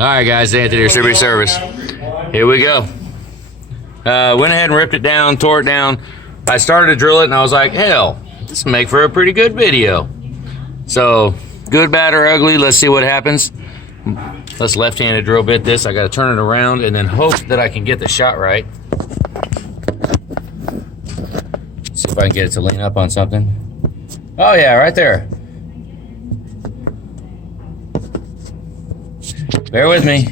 All right, guys, Anthony, Distributor Service. Here we go. Went ahead and ripped it down, tore it down. I started to drill it, and I was like, hell, this will make for a pretty good video. So, good, bad, or ugly, let's see what happens. Let's left-handed drill bit this. I got to turn it around and then hope that I can get the shot right. See if I can get it to lean up on something. Oh, yeah, right there. Bear with me.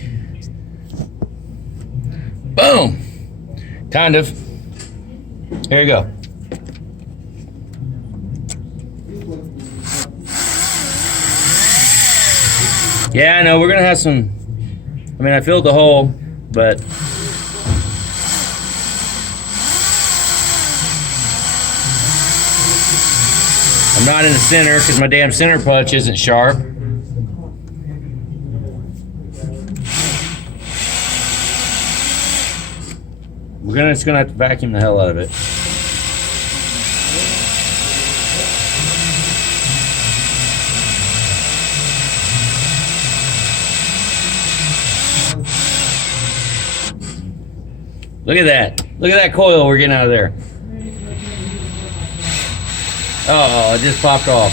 Boom. Kind of. Here you go. Yeah, I know, we're gonna have some, I mean, I filled the hole, but I'm not in the center because my damn center punch isn't sharp. We're just gonna have to vacuum the hell out of it. Look at that. Look at that coil we're getting out of there. Oh, it just popped off.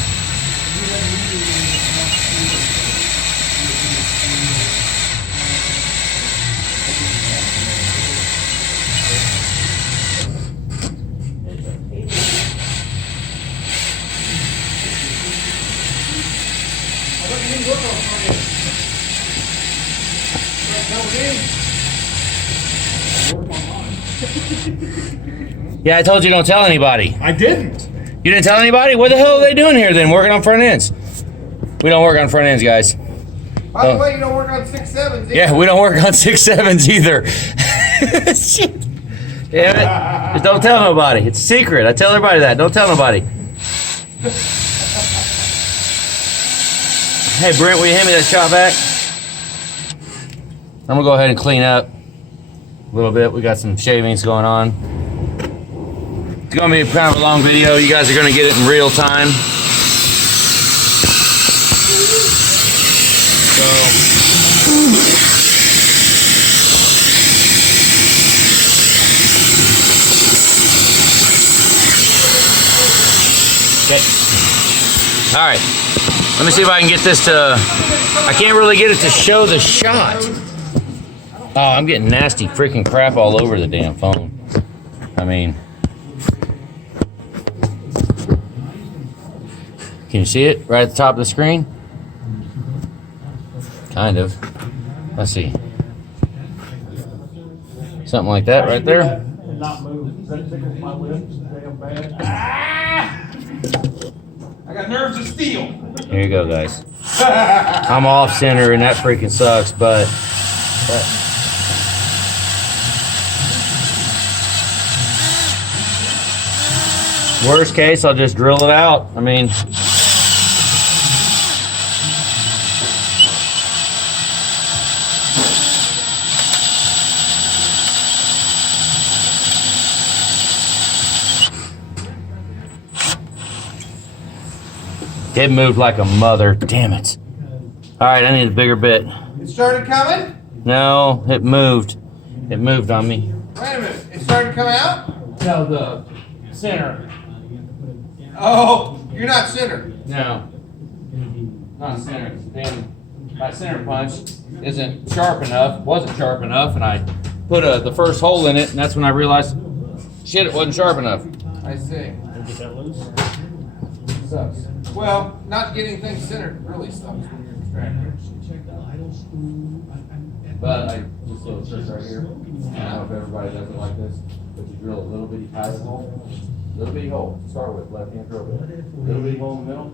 Yeah, I told you don't tell anybody. I didn't. You didn't tell anybody? What the hell are they doing here then? Working on front ends. We don't work on front ends, guys. By the way, you don't work on 6.7s either. Yeah, we don't work on 6.7s either. Shit. Damn it. Just don't tell nobody. It's a secret. I tell everybody that. Don't tell nobody. Hey, Brent, will you hand me that shot back? I'm going to go ahead and clean up a little bit. We got some shavings going on. It's going to be kind of a long video. You guys are going to get it in real time. Okay. All right. Let me see if I can get this to... I can't really get it to show the shot. Oh, I'm getting nasty freaking crap all over the damn phone. I mean... Can you see it right at the top of the screen? Kind of. Let's see. Something like that right there. Not move. That tickles my lips. Damn bad. Ah! I got nerves of steel. Here you go, guys. I'm off center and that freaking sucks, but worst case, I'll just drill it out. I mean, it moved like a mother. Damn it. All right, I need a bigger bit. It started coming? No, it moved. It moved on me. Wait a minute. It started coming out? No, the center. Oh, you're not centered. No. Not center. Damn, my center punch isn't sharp enough, wasn't sharp enough, and I put the first hole in it, and that's when I realized, shit, it wasn't sharp enough. I see. Get that loose? Sucks. Well, not getting things centered really sucks when you're extracting. But I just little trick right here. I don't know if everybody does it like this, but you drill a little bitty tighter hole, little bitty hole to start with, left hand drill bit. Little bitty hole in the middle,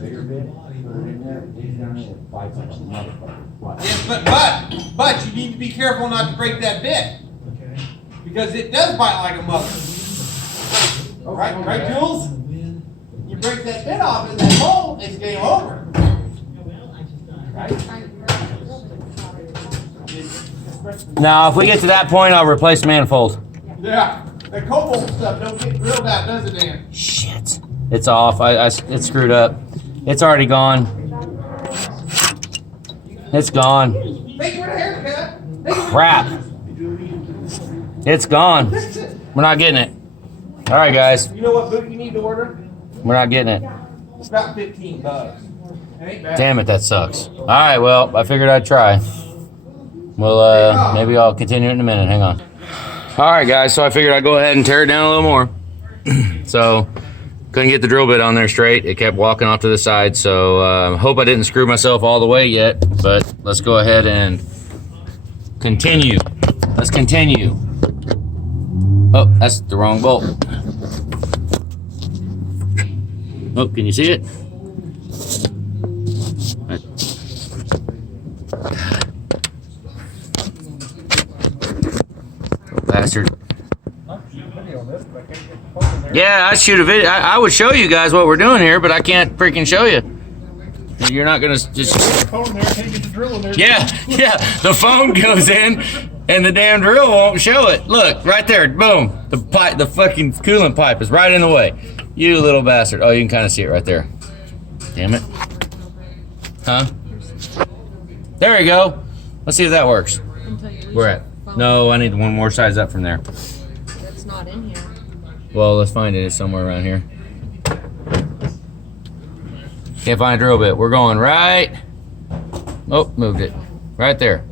bigger bit, put it in there, dig down in, it bites like a motherfucker. Yes, but you need to be careful not to break that bit. Because it does bite like a mother. Right, Jules? You break that bit off in that hole, it's game over. Right? Now, if we get to that point, I'll replace manifold. Yeah. That cobalt stuff don't get drilled out, does it, Dan? Shit. It's off. It's screwed up. It's already gone. It's gone. Thank you for the haircut. Crap. It's gone. We're not getting it. All right, guys. You know what boot you need to order? We're not getting it. It's about $15. It ain't bad. Damn it, that sucks. All right, well, I figured I'd try. Well, maybe I'll continue it in a minute. Hang on. All right, guys, so I figured I'd go ahead and tear it down a little more. So, couldn't get the drill bit on there straight. It kept walking off to the side, so hope I didn't screw myself all the way yet, but let's go ahead and continue. Let's continue. Oh, that's the wrong bolt. Oh, can you see it? Oh, bastard. Yeah, I'd shoot a video. I would show you guys what we're doing here, but I can't freaking show you. You're not gonna just. Yeah, the phone goes in, and the damn drill won't show it. Look, right there, boom. The pipe, the fucking coolant pipe is right in the way. You little bastard. Oh, you can kind of see it right there. Damn it. Huh? There you go. Let's see if that works. Where at? No, I need one more size up from there. That's not in here. Well, let's find it. It's somewhere around here. Can't find a drill bit. We're going right. Oh, moved it. Right there.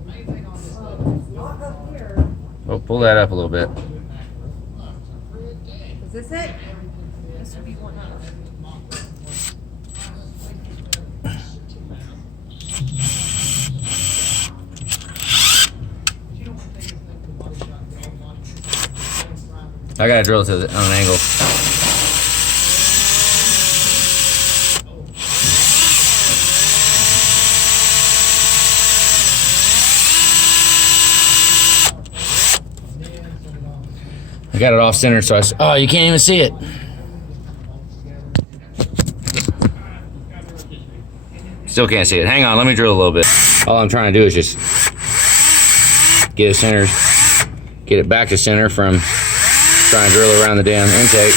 Oh, pull that up a little bit. Is this it? This would be one up. I gotta drill it on an angle. I got it off center, so oh, you can't even see it. Still can't see it. Hang on, let me drill a little bit. All I'm trying to do is just get it centered, get it back to center from trying to drill around the damn intake.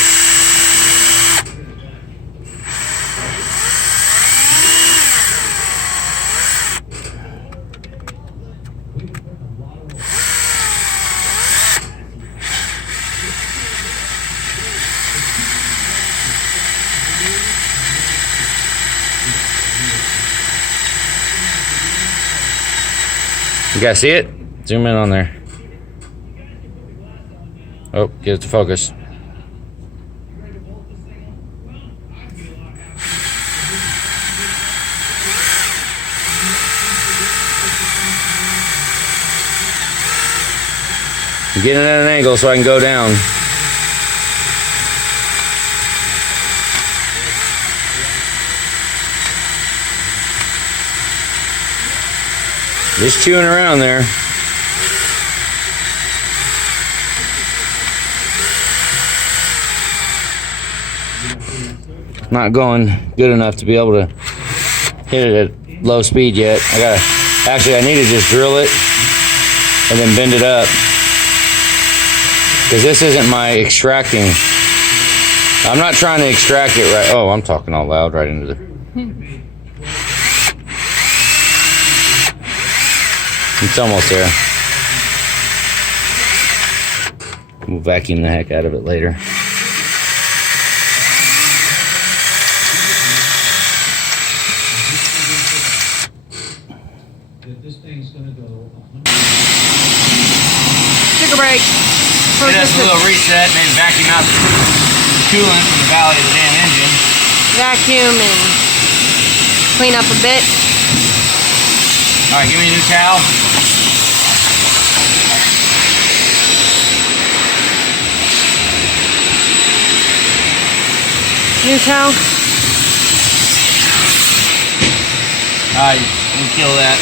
You guys see it? Zoom in on there. Oh, get it to focus. I'm getting it at an angle so I can go down. Just chewing around there. Not going good enough to be able to hit it at low speed yet. I need to just drill it and then bend it up, because this isn't my extracting. I'm not trying to extract it right. Oh, I'm talking all loud right into the. It's almost there. We'll vacuum the heck out of it later. Take a break. It has a little reset, maybe vacuum out the coolant from the valley of the damn engine. Vacuum and clean up a bit. All right, give me a new towel. New towel. All right, you can kill that.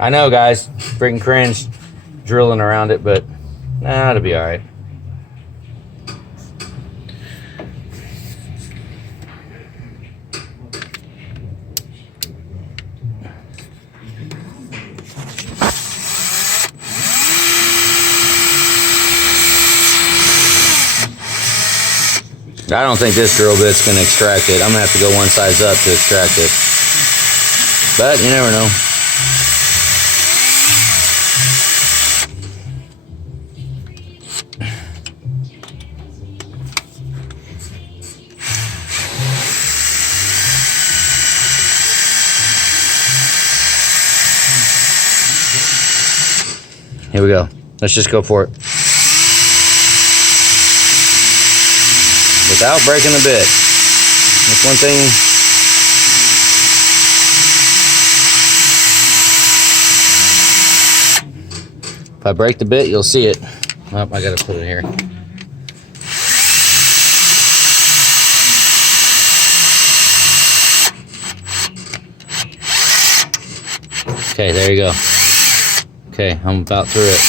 I know, guys, freaking cringe drilling around it, but nah, it'll be all right. I don't think this drill bit's gonna extract it. I'm gonna have to go one size up to extract it. But you never know. Here we go. Let's just go for it. Without breaking the bit. That's one thing. If I break the bit, you'll see it. Oh, I gotta put it here. Okay, there you go. Okay, I'm about through it.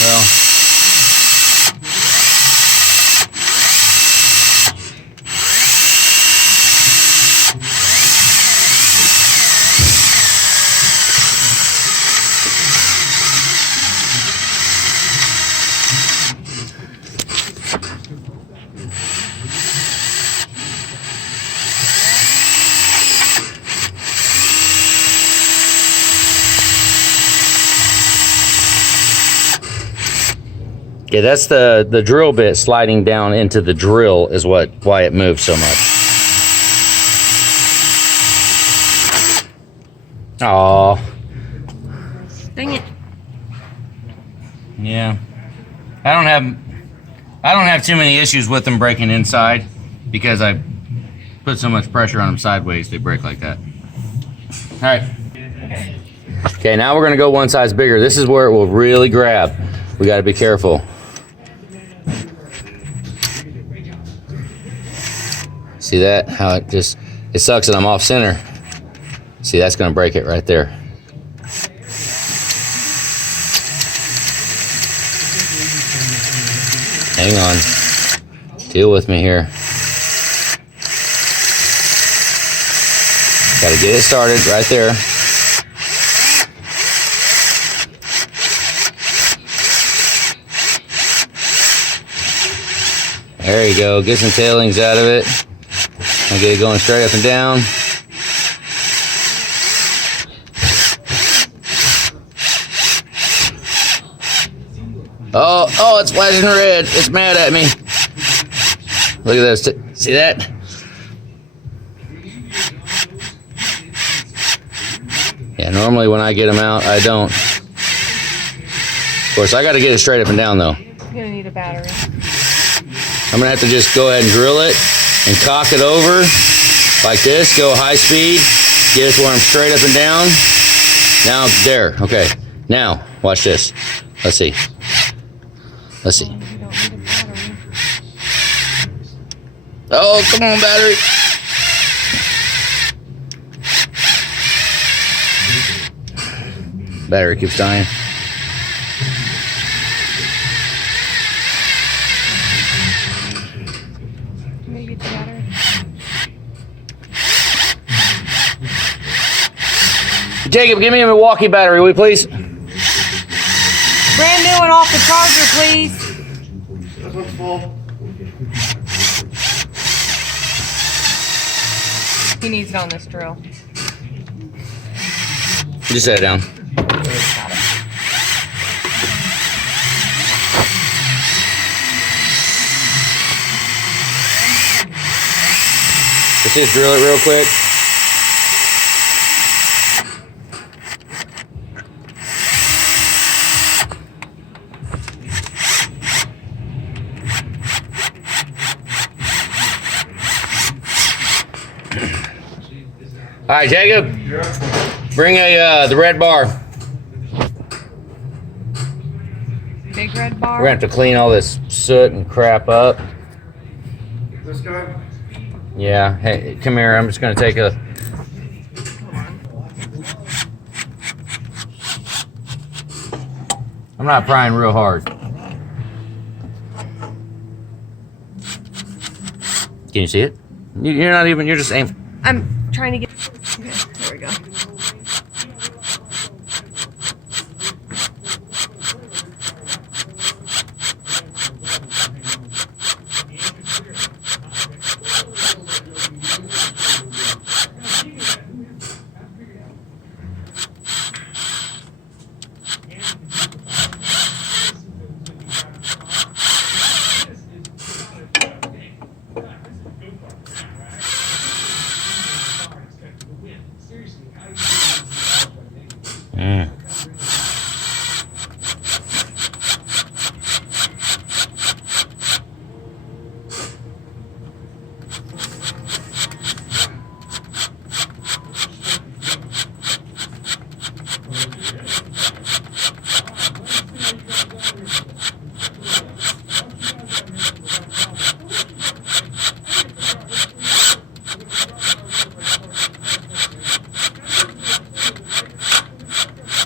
Well, yeah, that's the drill bit sliding down into the drill is why it moves so much. Oh. Dang it. Yeah. I don't have too many issues with them breaking inside because I put so much pressure on them sideways they break like that. All right. Okay, now we're gonna go one size bigger. This is where it will really grab. We gotta be careful. See that? How it sucks that I'm off center. See, that's gonna break it right there. Hang on. Deal with me here. Gotta get it started right there. There you go. Get some tailings out of it. I'll get it going straight up and down. Oh, it's flashing red. It's mad at me. Look at this. See that? Yeah, normally when I get them out, I don't. Of course, I got to get it straight up and down, though. You're gonna need a battery. I'm going to have to just go ahead and drill it and cock it over like this. Go high speed. Get it to where I'm straight up and down. Now, there. Okay. Now, watch this. Let's see. Let's see. You don't need a battery. Oh, come on, battery. Battery keeps dying. Maybe it's battery. Jacob, give me a Milwaukee battery, will you please? Brand new and off the charger, please. This one's full. He needs it on this drill. Just set it down. Let's just drill it real quick. All right, Jacob, bring the red bar. Big red bar. We're gonna have to clean all this soot and crap up. This guy? Yeah, hey, come here. I'm just gonna take a. I'm not prying real hard. Can you see it? You're not even. You're just aiming. I'm trying to get. Okay, there we go.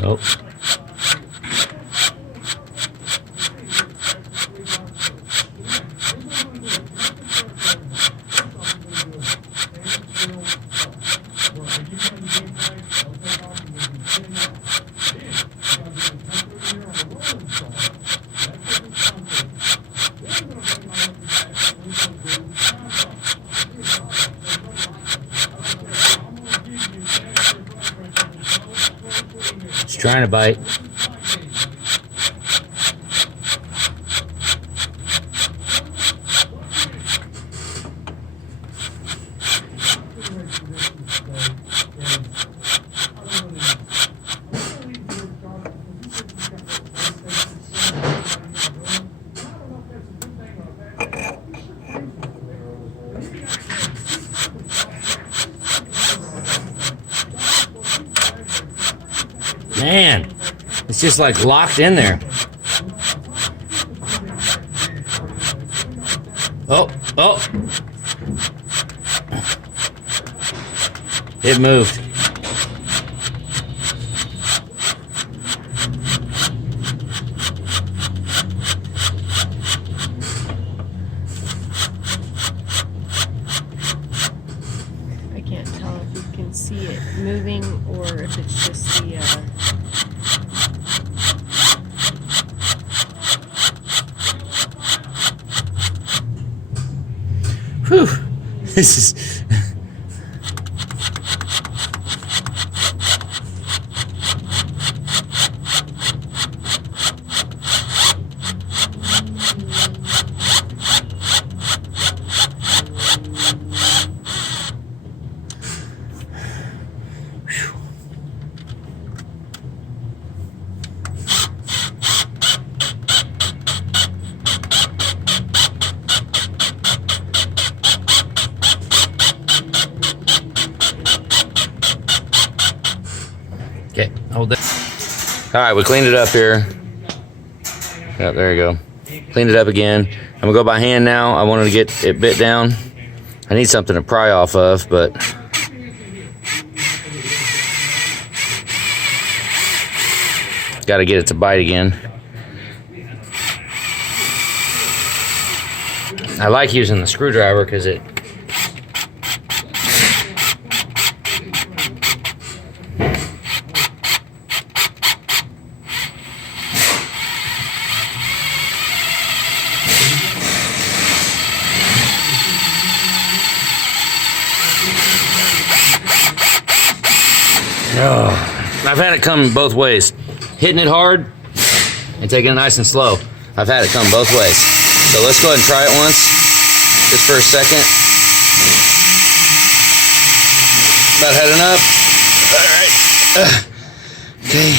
Oh. It's trying to bite. Man, it's just like locked in there. Oh, oh. It moved. I can't tell if you can see it moving or if it's just the Whew. This is. Okay, hold that. All right, we cleaned it up here. Yep, there you go. Cleaned it up again. I'm gonna go by hand now. I wanted to get it bit down. I need something to pry off of, but got to get it to bite again. I like using the screwdriver because it I've had it come both ways. Hitting it hard and taking it nice and slow. I've had it come both ways. So let's go ahead and try it once, just for a second. About had enough. All right. Okay.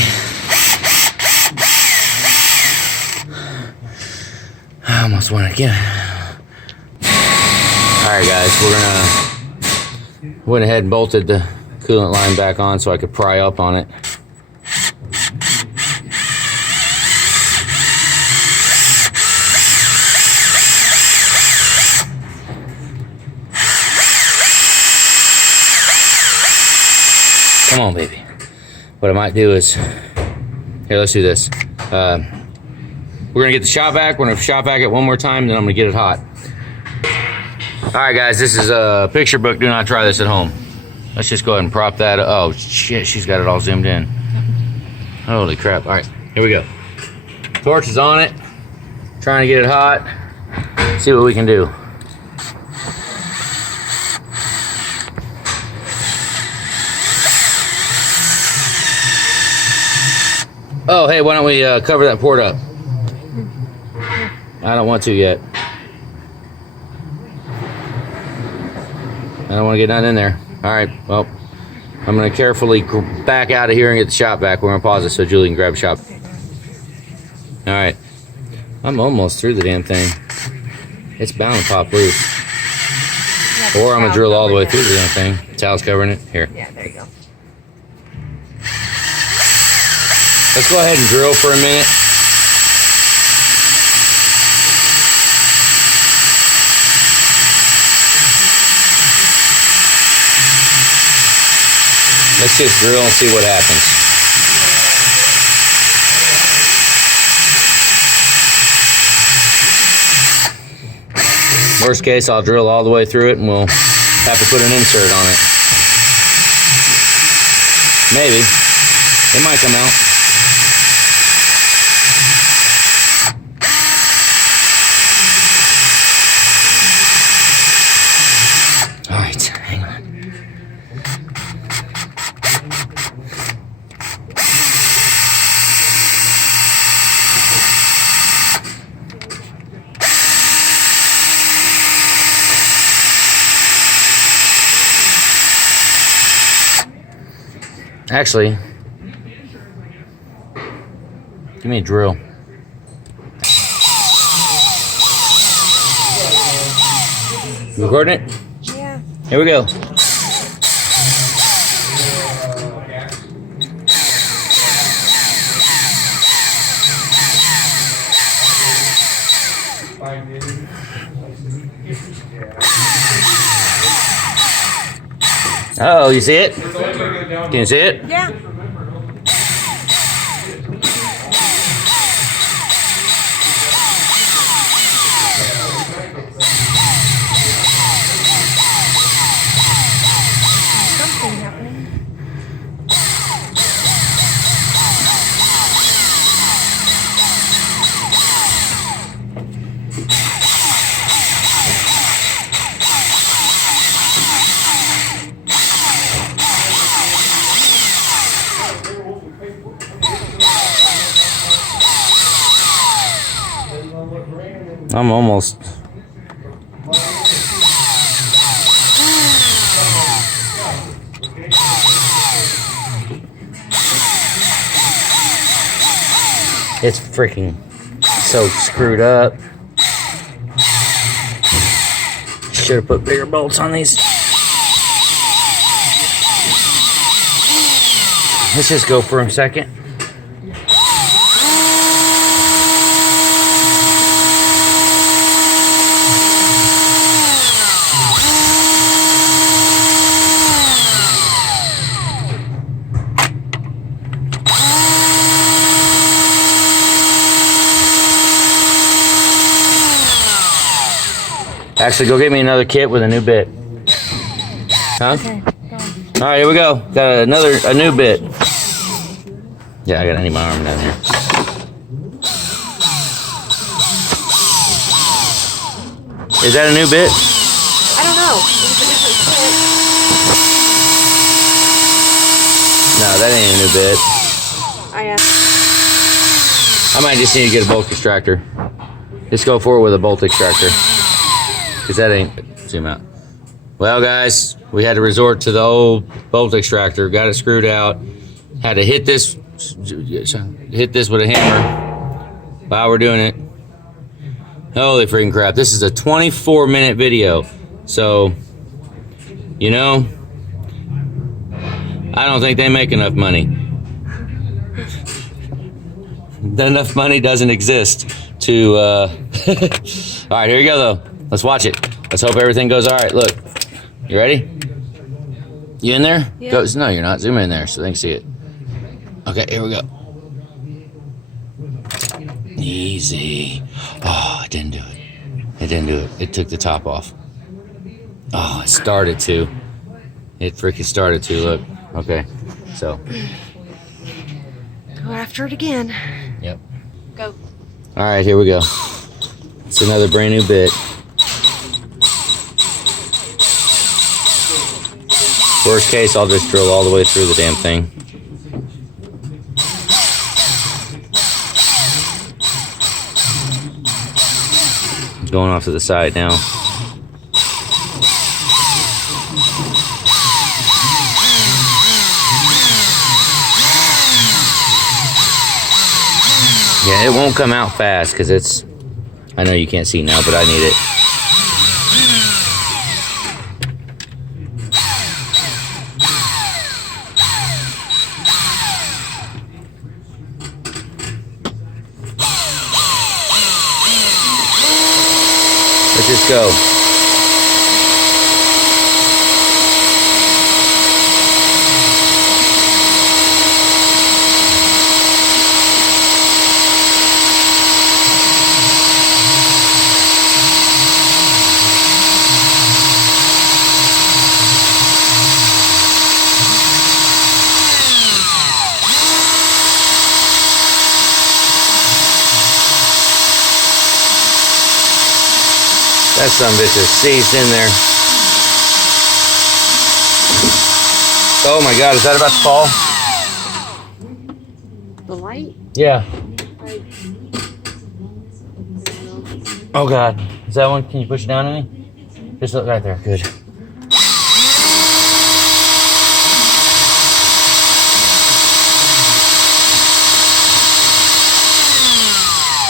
I almost went again. All right, guys, went ahead and bolted the coolant line back on so I could pry up on it. Come on, baby. What I might do is, here, let's do this. We're gonna get the shop vac. We're gonna shop vac it one more time, then I'm gonna get it hot. All right, guys, this is a picture book. Do not try this at home. Let's just go ahead and prop that up. Oh, shit, she's got it all zoomed in. Holy crap. All right, here we go. Torch is on it. Trying to get it hot. See what we can do. Oh, hey, why don't we cover that port up? I don't want to yet. I don't want to get nothing in there. All right, well, I'm going to carefully back out of here and get the shop vac. We're going to pause it so Julie can grab a shop. All right, I'm almost through the damn thing. It's bound to pop loose. Yeah, or I'm going to drill all the way through the damn thing. The towel's covering it. Here. Yeah, there you go. Let's go ahead and drill for a minute. Let's just drill and see what happens. Worst case, I'll drill all the way through it and we'll have to put an insert on it. Maybe. It might come out. All right, hang on. Actually, give me a drill. You recording it? Yeah. Here we go. Oh, you see it? Can you see it? Yeah. Something happening. I'm almost. It's freaking so screwed up. Should have put bigger bolts on these. Let's just go for a second. Actually, go get me another kit with a new bit. Huh? Okay, go on. All right, here we go. Got a new bit. Yeah, I gotta need my arm down here. Is that a new bit? I don't know. No, that ain't a new bit. I asked. I might just need to get a bolt extractor. Just go forward with a bolt extractor. Cause that ain't, zoom out. Well guys, we had to resort to the old bolt extractor. Got it screwed out. Had to hit this with a hammer while we're doing it. Holy freaking crap. This is a 24-minute video. So, you know, I don't think they make enough money. Enough money doesn't exist to, all right, here we go though. Let's watch it. Let's hope everything goes all right. Look, you ready? You in there? Yeah. Go, no, you're not. Zoom in there so they can see it. Okay, here we go. Easy. Oh, it didn't do it. It didn't do it. It took the top off. Oh, it started to. It freaking started to. Look. Okay. So. Go after it again. Yep. Go. All right, here we go. It's another brand new bit. Worst case, I'll just drill all the way through the damn thing. Going off to the side now. Yeah, it won't come out fast because it's, I know you can't see now, but I need it. Let's just go. That son of a bitch is seized in there. Oh my God, is that about to fall? The light? Yeah. Oh God, is that one? Can you push it down any? Just look right there, good.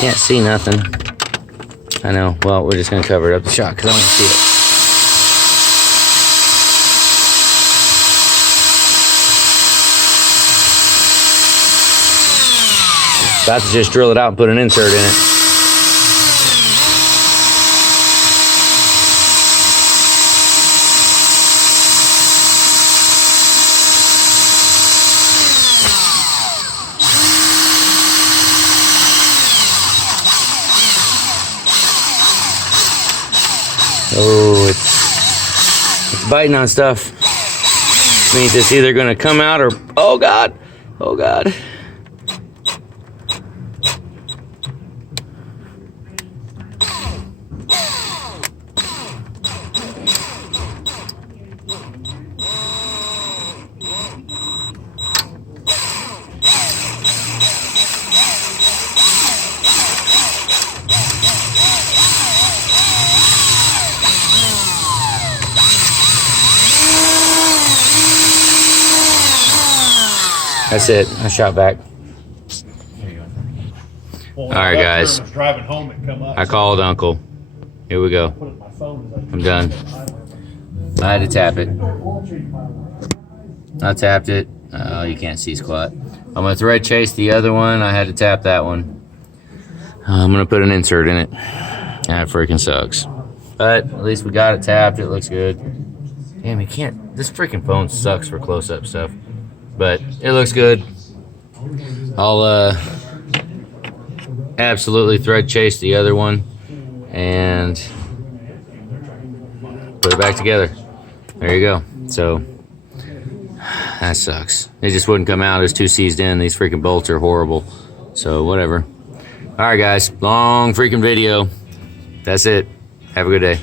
Can't see nothing. I know. Well, we're just gonna cover it up the shot because I want to see it. About to just drill it out and put an insert in it. Oh, it's biting on stuff. Means it's either gonna come out or, oh God, oh God. That's it. I shot back. Well, All right, guys. Was driving home and come up, I called Uncle. Here we go. put it in my phone. I'm done. I had to tap it. I tapped it. Oh, you can't see squat. I'm gonna thread chase the other one. I had to tap that one. I'm gonna put an insert in it. That freaking sucks. But at least we got it tapped. It looks good. Damn, you can't. This freaking phone sucks for close-up stuff. But it looks good. I'll absolutely thread chase the other one and put it back together. There you go. So that sucks. It just wouldn't come out. It's too seized in. These freaking bolts are horrible. So whatever. All right, guys. Long freaking video. That's it. Have a good day.